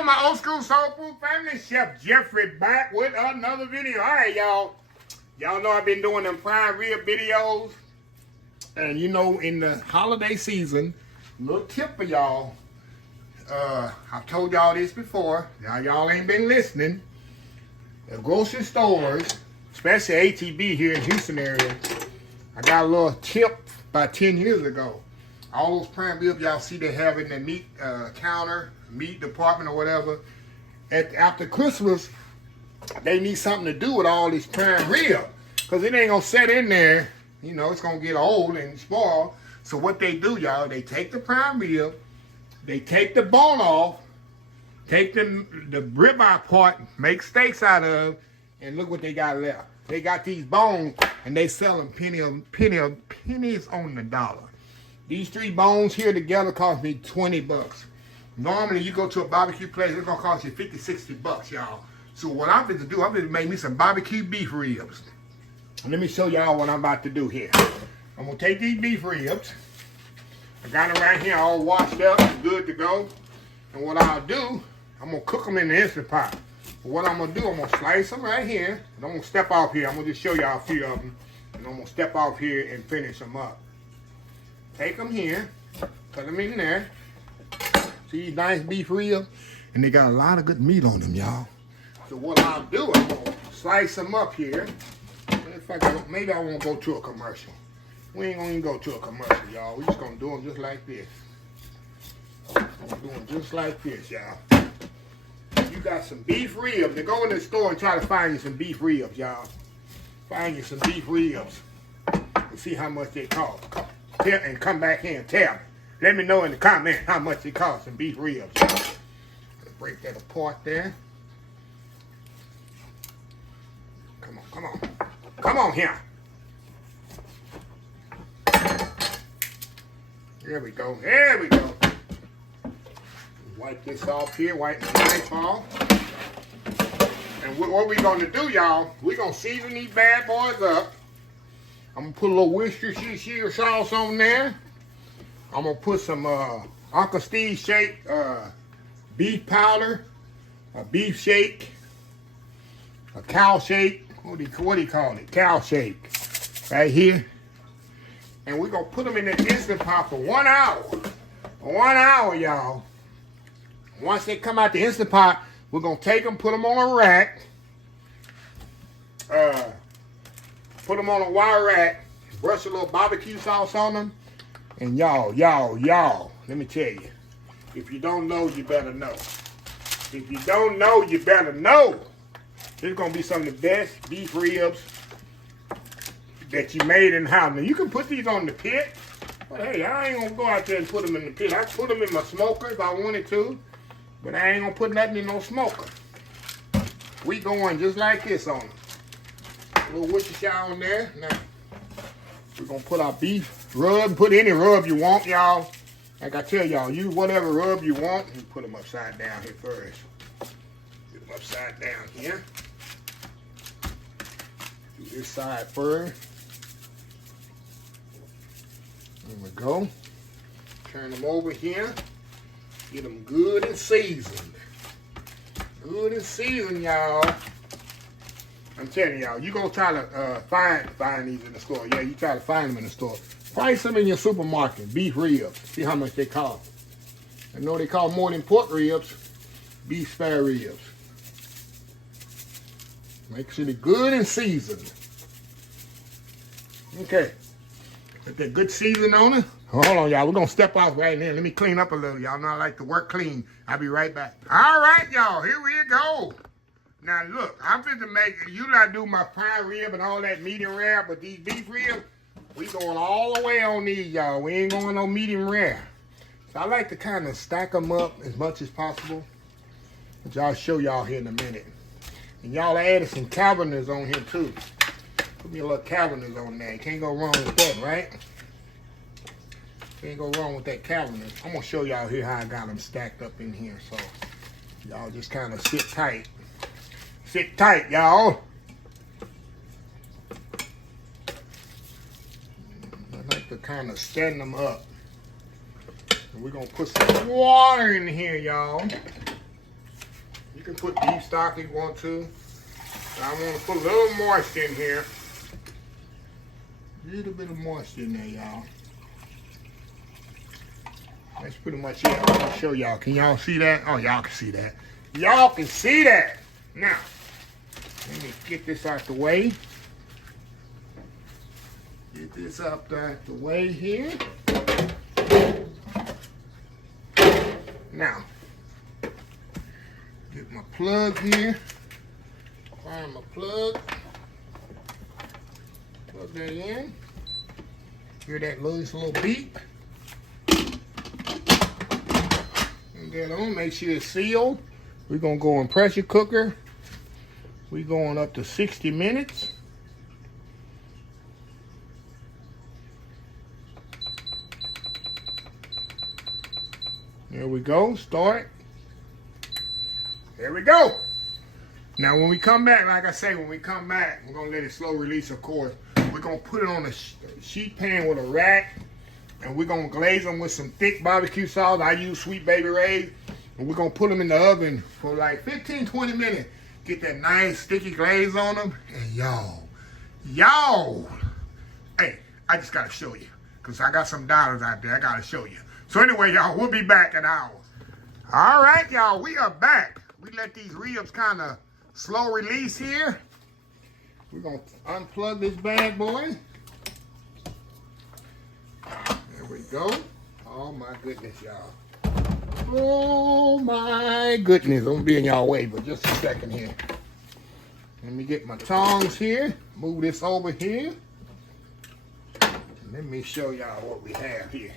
y'all, my old school soul food family. Chef Jeffrey back with another video. All right, y'all. Y'all know I've been doing them prime rib videos. And you know, in the holiday season, little tip for y'all. I've told y'all this before. Now y'all ain't been listening. The grocery stores, especially H-E-B here in Houston area, I got a little tip about 10 years ago. All those prime ribs y'all see they have in the meat counter, meat department or whatever. After Christmas, they need something to do with all this prime rib. Because it ain't going to sit in there. You know, it's going to get old and spoil. So what they do, y'all, they take the prime rib, they take the bone off, take the ribeye part, make steaks out of, and look what they got left. They got these bones, and they sell them pennies on the dollar. These 3 bones here together cost me 20 bucks. Normally, you go to a barbecue place, it's gonna cost you 50, 60 bucks, y'all. So what I'm going to do, I'm going to make me some barbecue beef ribs. And let me show y'all what I'm about to do here. I'm going to take these beef ribs. I got them right here all washed up, good to go. And what I'll do, I'm going to cook them in the Instant Pot. But what I'm going to do, I'm going to slice them right here. And I'm going to step off here. I'm going to just show y'all a few of them. And I'm going to step off here and finish them up. Take them here, put them in there. See these nice beef ribs? And they got a lot of good meat on them, y'all. So what I'll do, I'm going to slice them up here. In fact, maybe I won't go to a commercial. We ain't going to even go to a commercial, y'all. We're just going to do them just like this. I'm doing just like this, y'all. You got some beef ribs. Then go in the store and try to find you some beef ribs, y'all. Find you some beef ribs. And see how much they cost. And come back here and tell me. Let me know in the comments how much it costs some beef ribs. Break that apart there. Come on, come on. Come on here. There we go. There we go. Wipe this off here. Wipe the knife off. And what we're going to do, y'all, we're going to season these bad boys up. I'm going to put a little Worcestershire sauce on there. I'm going to put some Uncle Steve shake beef powder, a beef shake, a cow shake. What do you call it? Cow shake. Right here. And we're going to put them in the Instant Pot for 1 hour. 1 hour, y'all. Once they come out the Instant Pot, we're going to take them, put them on a rack. Put them on a wire rack. Brush a little barbecue sauce on them. And y'all, let me tell you. If you don't know, you better know. If you don't know, you better know. This is going to be some of the best beef ribs that you made in the house. Now, you can put these on the pit, but hey, I ain't going to go out there and put them in the pit. I can put them in my smoker if I wanted to, but I ain't going to put nothing in no smoker. We going just like this on them. A little Worcestershire on there. Now, we're going to put our beef rub. Put any rub you want, y'all. Like I tell y'all, use whatever rub you want. And put them upside down here first. Get them upside down here. Do this side first. There we go. Turn them over here. Get them good and seasoned. Good and seasoned, y'all. I'm telling y'all, you gonna try to find these in the store. Yeah, you try to find them in the store. Price them in your supermarket. Beef ribs. See how much they cost. I know they cost more than pork ribs. Beef spare ribs. Make sure they're good and seasoned. Okay. Put that good seasoning on it. Hold on, y'all. We're going to step off right now. Let me clean up a little. Y'all know I like to work clean. I'll be right back. All right, y'all. Here we go. Now, look. I'm going to make, usually I do my prime rib and all that medium rare, but these beef ribs, we going all the way on these, y'all. We ain't going no medium rare. So I like to kind of stack them up as much as possible. Which I'll show y'all here in a minute. And y'all added some cavenders on here, too. Put me a little cavenders on there. You can't go wrong with that, right? Can't go wrong with that cavenders. I'm going to show y'all here how I got them stacked up in here. So, y'all just kind of sit tight. Sit tight, y'all. I like to kind of stand them up. And we're going to put some water in here, y'all. can put beef stock if you want to. So I want to put a little moisture in here. A little bit of moisture in there, y'all. That's pretty much it. I'm going to show y'all. Can y'all see that? Oh, y'all can see that. Y'all can see that. Now, let me get this out the way. Get this out the way here. Now, get my plug here. Find my plug. Plug that in. Hear that little beep. And then I'm gonna make sure it's sealed. We're gonna go in pressure cooker. We're going up to 60 minutes. There we go, start. There we go. Now when we come back, like I say, when we come back, we're gonna let it slow release, of course. We're gonna put it on a sheet pan with a rack, and we're gonna glaze them with some thick barbecue sauce. I use Sweet Baby Ray's, and we're gonna put them in the oven for like 15-20 minutes. Get that nice sticky glaze on them, and y'all, hey, I just gotta show you, cause I got some dollars out there. I gotta show you. So anyway, y'all, we'll be back in an hour. All right, y'all, we are back. We let these ribs kind of slow release here. We're gonna unplug this bad boy. There we go. Oh my goodness, y'all. Oh my goodness. I'm gonna be in y'all way, but just a second here. Let me get my tongs here. Move this over here. Let me show y'all what we have here.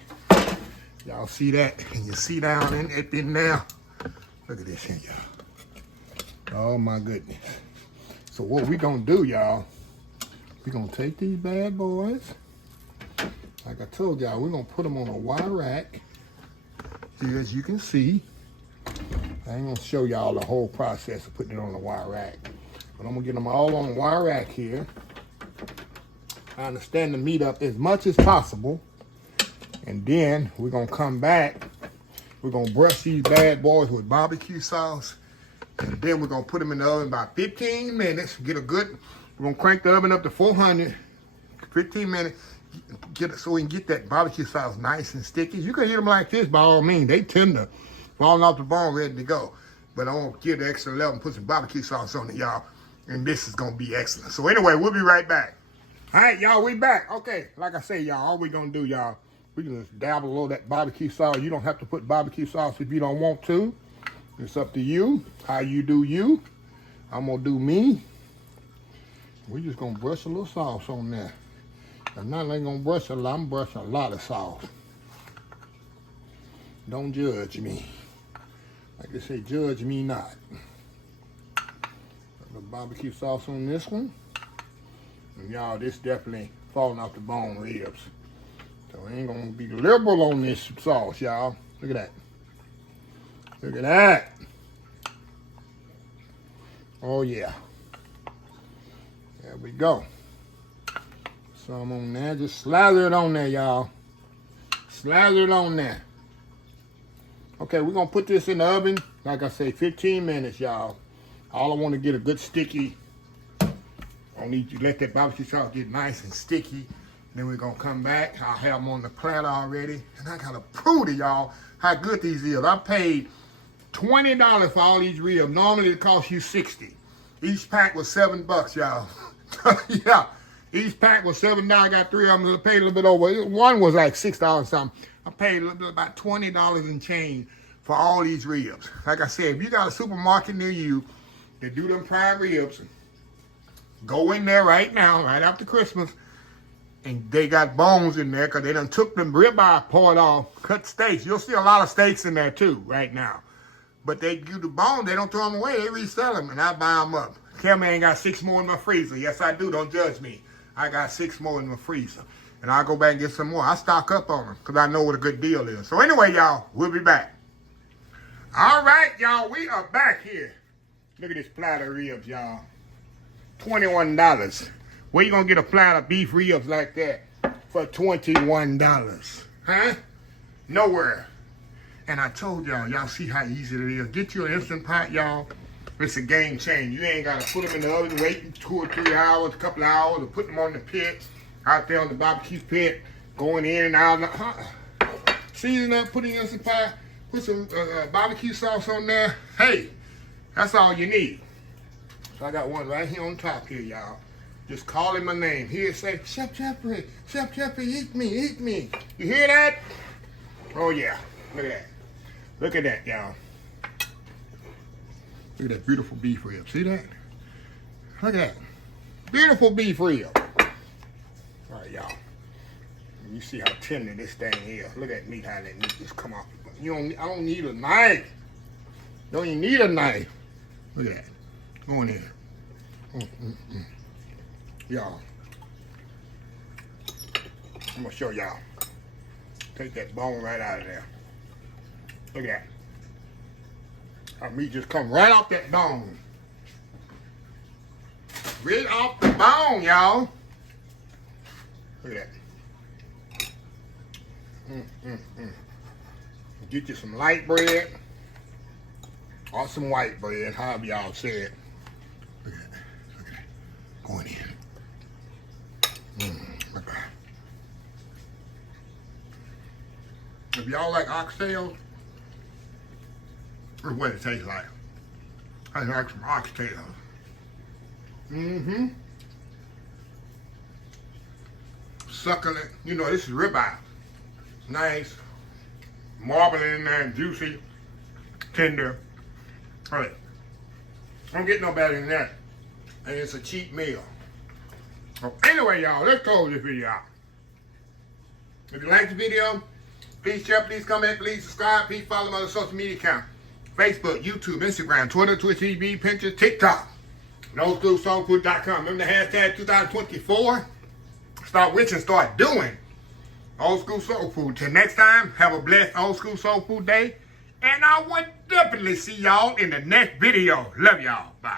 Y'all see that? Can you see down in it in there? Look at this here, y'all. Oh my goodness. So what we gonna do, y'all, we gonna take these bad boys. Like I told y'all, we're gonna put them on a wire rack. Here, as you can see. I ain't gonna show y'all the whole process of putting it on the wire rack. But I'm gonna get them all on the wire rack here. I understand the meat up as much as possible. And then we're gonna come back. We're gonna brush these bad boys with barbecue sauce. And then we're gonna put them in the oven about 15 minutes. Get a good, we're gonna crank the oven up to 400. 15 minutes, get it so we can get that barbecue sauce nice and sticky. You can eat them like this by all means. They tender, falling off the bone, ready to go. But I want to give the extra level and put some barbecue sauce on it, y'all. And this is gonna be excellent. So anyway, we'll be right back. All right, y'all, we back. Okay, like I say, y'all, all we gonna do, y'all, we can just dabble a little of that barbecue sauce. You don't have to put barbecue sauce if you don't want to. It's up to you, how you do you. I'm gonna do me. We're just gonna brush a little sauce on there. I'm not only gonna brush a lot, I'm brushing a lot of sauce. Don't judge me. Like they say, judge me not. Put the barbecue sauce on this one. And y'all, this definitely falling off the bone ribs. So I ain't gonna be liberal on this sauce, y'all. Look at that. Look at that. Oh yeah. There we go. Some on there. Just slather it on there, y'all. Slather it on there. Okay, we're gonna put this in the oven. Like I say, 15 minutes, y'all. All I want to get a good sticky. I need you to let that barbecue sauce get nice and sticky. Then we're gonna come back. I'll have them on the platter already. And I gotta prove to y'all how good these is. I paid $20 for all these ribs. Normally it costs you $60. Each pack was $7, y'all. Yeah, each pack was $7. I got 3 of them. I paid a little bit over. One was like $6 something. I paid a little bit, about $20 and change for all these ribs. Like I said, if you got a supermarket near you that do them prime ribs, go in there right now, right after Christmas, and they got bones in there because they done took them ribeye part off, cut steaks. You'll see a lot of steaks in there too right now. But they give the bone, they don't throw them away, they resell them, and I buy them up. Cameraman got 6 more in my freezer. Yes, I do, don't judge me. I got 6 more in my freezer. And I'll go back and get some more. I stock up on them because I know what a good deal is. So anyway, y'all, we'll be back. All right, y'all, we are back here. Look at this platter of ribs, y'all. $21. Where you gonna get a platter of beef ribs like that for $21? Huh? Nowhere. And I told y'all, y'all see how easy it is. Get you an Instant Pot, y'all. It's a game changer. You ain't gotta put them in the oven waiting 2 or 3 hours, a couple hours, or put them on the pit, out there on the barbecue pit, going in and out. Season up, put it in some pie, put some barbecue sauce on there. Hey, that's all you need. So I got one right here on top here, y'all. Just calling my name. Here it say, Chef Jeffrey, eat me, eat me. You hear that? Oh yeah, look at that. Look at that, y'all. Look at that beautiful beef rib. See that? Look at that. Beautiful beef rib. All right, y'all. You see how tender this thing is. Look at meat, how that meat just come off. I don't need a knife. Don't even need a knife. Look at that. Go in here. Y'all. I'm gonna show y'all. Take that bone right out of there. Look at that. Our meat just come right off that bone. Right off the bone, y'all. Look at that. Get you some light bread or some white bread, however y'all say it. Look at that. Look at that. Going in. Look at that. If y'all like oxtails, this is what it tastes like. I like some oxtails. Succulent. You know, this is ribeye. Nice. Marbling in there and juicy. Tender. All right. Don't get no better than that. And it's a cheap meal. So anyway, y'all, let's close this video out. If you like the video, please share, please comment, please subscribe, please follow my other social media account. Facebook, YouTube, Instagram, Twitter, Twitch TV, Pinterest, TikTok, and oldschoolsoulfood.com. Remember the hashtag 2024? Start wishing, start doing. Old School Soul Food. Till next time, have a blessed Old School Soul Food day. And I will definitely see y'all in the next video. Love y'all. Bye.